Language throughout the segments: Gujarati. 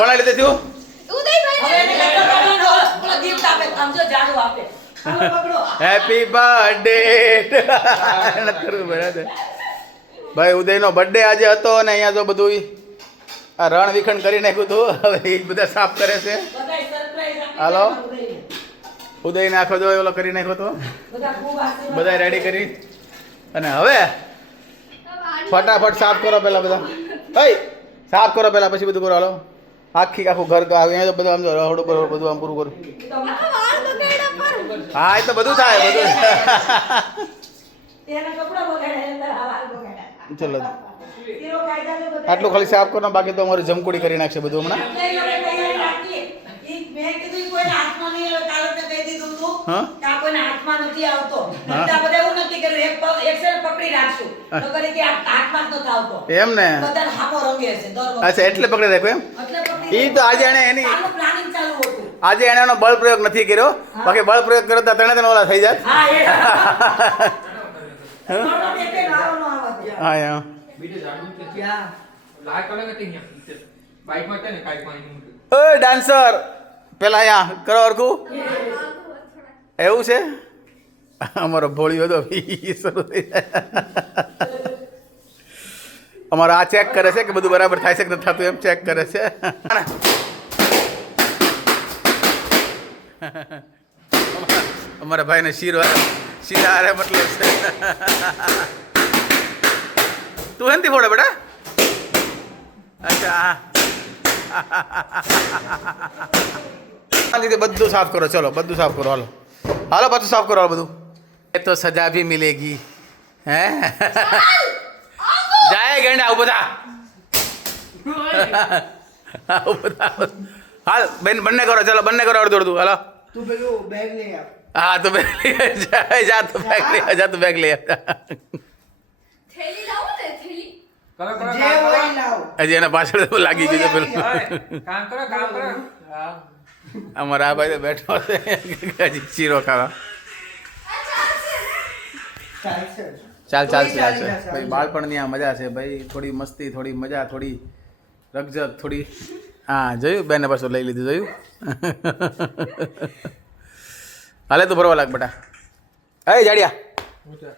કોના લીધે થયું? હેપી બર્થડે ભાઈ. ઉદયનો બર્થડે આજે હતો અને અહીંયા જો બધું આ રણ વિખંડ કરી નાખ્યું હતું. હવે એ બધા સાફ કરે છે. હાલો, ઉદયને આખો જો ઓલો કરી નાખ્યો હતો, બધા રેડી કરી. અને હવે ફટાફટ સાફ કરો પેલા બધા. ભાઈ સાફ કરો પેલા, પછી બધું કરો. હાલો, આખું ઘર અહીંયા બધું આમ રહોડું કરો, બધું આમ પૂરું કરું. હા, એ તો બધું થાય, બધું. ચલો આટલું ખાલી સાફ કરો, બાકી તો અમારી જમકુડી કરી નાખશે બધું હમણાં. એમ ને? અચ્છા, એટલે પકડી રાખો એમ. એ તો આજે એને એનો બળ પ્રયોગ નથી કર્યો, બાકી બળ પ્રયોગ કર્યો તો તને ઓલા થઈ જાત. હા, ઓય ડાન્સર પેલા અહીંયા કરો અરખું. એવું છે? અમારો ભોળિયો તો શરૂ થઈ જાય. અમારો આ ચેક કરે છે કે બધું બરાબર થાય છે કે નથી થતું, એમ ચેક કરે છે. અમારા ભાઈને શીરા અરે મતલબ છે. તું હેનથી ફોડે બેટા? અચ્છા, બધું સાફ કરો. ચલો બધું સાફ કરો. હાલો હાલો, પાછું સાફ કરો બધું. એ તો સજા ભી મિલેગી. હે જાય ગેંડા આવું બધા. આવું બધા. હાલ બેન, બંને કરો. ચલો બંને કરો, અડધું અડધું. હાલો, તું પેલું બેગ લઈ આવ. હા, તું બેગ લઈ જા. તું બેગ લઈ જા. તું બેગ લઈ થેલી લાવો ને, થેલી. જે હોય લાવ. હજી એના પાછળ તો લાગી ગયું પેલું. કામ કરો. હા, અમારા આ ભાઈ તો બેઠો છે હજી શીરો ખાવા. ચાલશે. ચાલશે ભાઈ. બાળપણની આ મજા છે ભાઈ. થોડી મસ્તી, થોડી મજા, થોડી રકઝક, થોડી. હા, જોયું બેને પાછું લઈ લીધું, જોયું. હાલે તું ફરવા લાગ બેટા. એ જાડિયા,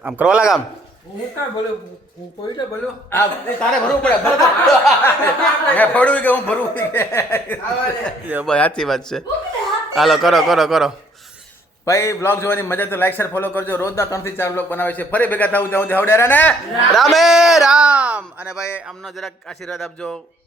આમ કરવા લાગ. આમ હું કા બોલો, હું પોઈલે બોલો. તારે ભરવું પડે. મેં ફરવું કે હું ભરવું કે? સાચી વાત છે. હાલો, કરો ભાઈ. બ્લોગ જોવાની મજા તો લાઈક શેર ફોલો કરજો. રોજના 3 થી 4 બ્લોગ બનાવે છે. ફરી ભેગા થવું જાઉં. હવડેરા ને રામે રામ. અને ભાઈ આમનો જરાક આશીર્વાદ આપજો.